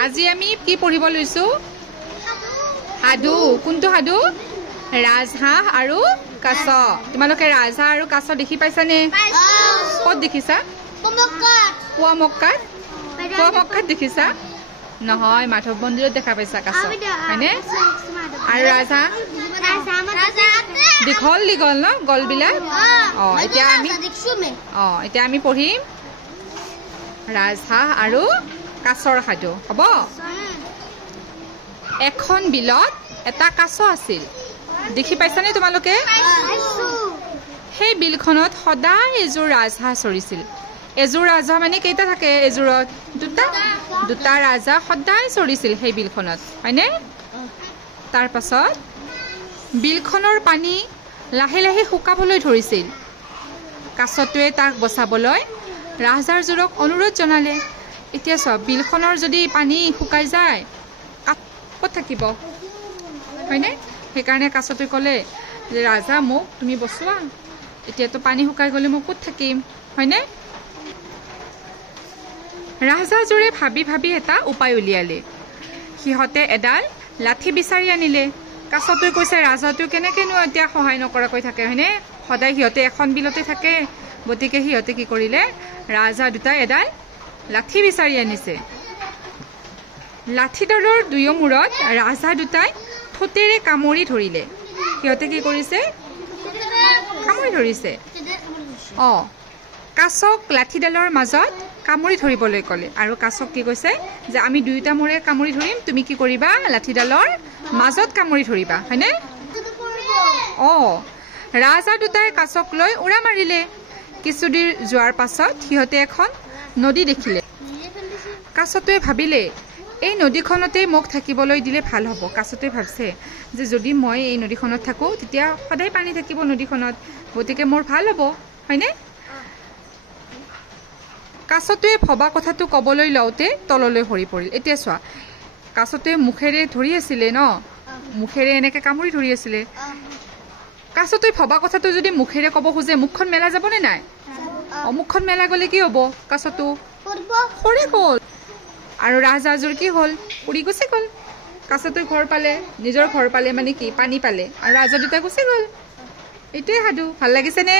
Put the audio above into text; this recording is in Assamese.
আজি আমি কি পঢ়িব লৈছো সাধু কোনটো সাধু ৰাজহাঁহ আৰু কাছ তোমালোকে ৰাজহাঁহ আৰু কাছ দেখি পাইছানে ক'ত দেখিছা পুৱামক্কাত দেখিছা নহয় মাধৱ মন্দিৰত দেখা পাইছা কাছ হয়নে আৰু ৰাজহাঁহ দীঘল দীঘল ন গলবিলাক এতিয়া আমি পঢ়িম ৰাজহাঁহ আৰু কাছৰ সাধু হ'ব এখন বিলত এটা কাছ আছিল দেখি পাইছানে তোমালোকে সেই বিলখনত সদায় এযোৰ ৰাজহাঁহ চৰিছিল এযোৰ ৰাজহাঁহ মানে কেইটা থাকে এযোৰত দুটা ৰাজহাঁহ সদায় চৰিছিল সেই বিলখনত হয়নে তাৰ পাছত বিলখনৰ পানী লাহে লাহে শুকাবলৈ ধৰিছিল কাছটোৱে তাক বচাবলৈ ৰাজহাঁহযোৰক অনুৰোধ জনালে এতিয়া চোৱা বিলখনৰ যদি পানী শুকাই যায় ক'ত থাকিব হয়নে সেইকাৰণে কাছটোৱে ক'লে যে ৰাজহাঁহ মোক তুমি বচোৱা এতিয়াতো পানী শুকাই গ'লে মই ক'ত থাকিম হয়নে ৰাজহাঁহযোৰে ভাবি ভাবি এটা উপায় উলিয়ালে সিহঁতে এডাল লাঠি বিচাৰি আনিলে কাছটোৱে কৈছে ৰাজহাঁহটো কেনেকৈনো এতিয়া সহায় নকৰাকৈ থাকে হয়নে সদায় সিহঁতে এখন বিলতে থাকে গতিকে সিহঁতে কি কৰিলে ৰাজহাঁহ দুটাই এডাল লাঠি বিচাৰি আনিছে লাঠিডালৰ দুয়ো মূৰত ৰাজহাঁহ দুটাই ঠোঁটেৰে কামুৰি ধৰিলে সিহঁতে কি কৰিছে কামুৰি ধৰিছে কাছক লাঠিডালৰ মাজত কামুৰি ধৰিবলৈ ক'লে আৰু কাছক কি কৈছে যে আমি দুয়োটা মূৰে কামুৰি ধৰিম তুমি কি কৰিবা লাঠিডালৰ মাজত কামুৰি ধৰিবা হয়নে ৰাজহাঁহ দুটাই কাছক লৈ উৰা মাৰিলে কিছুদূৰ যোৱাৰ পাছত সিহঁতে এখন নদী দেখিলে কাছটোৱে ভাবিলে এই নদীখনতে মোক থাকিবলৈ দিলে ভাল হ'ব কাছটোৱে ভাবিছে যে যদি মই এই নদীখনত থাকোঁ তেতিয়া সদায় পানী থাকিব নদীখনত গতিকে মোৰ ভাল হ'ব হয়নে কাছটোৱে ভবা কথাটো ক'বলৈ লওঁতে তললৈ সৰি পৰিল এতিয়া চোৱা কাছটোৱে মুখেৰে ধৰি আছিলে ন মুখেৰে এনেকৈ কামুৰি ধৰি আছিলে কাছটোৱে ভবা কথাটো যদি মুখেৰে ক'ব খোজে মুখখন মেলা যাবনে নাই মুখখন মেলা গ'লে কি হ'ব কাছটো সৰি গ'ল আৰু ৰাজহাঁহযোৰ কি হ'ল উৰি গুচি গ'ল কাছটোৱে ঘৰ পালে নিজৰ ঘৰ পালে মানে কি পানী পালে আৰু ৰাজহাঁহ দুটা গুচি গ'ল এইটোৱে সাধু ভাল লাগিছেনে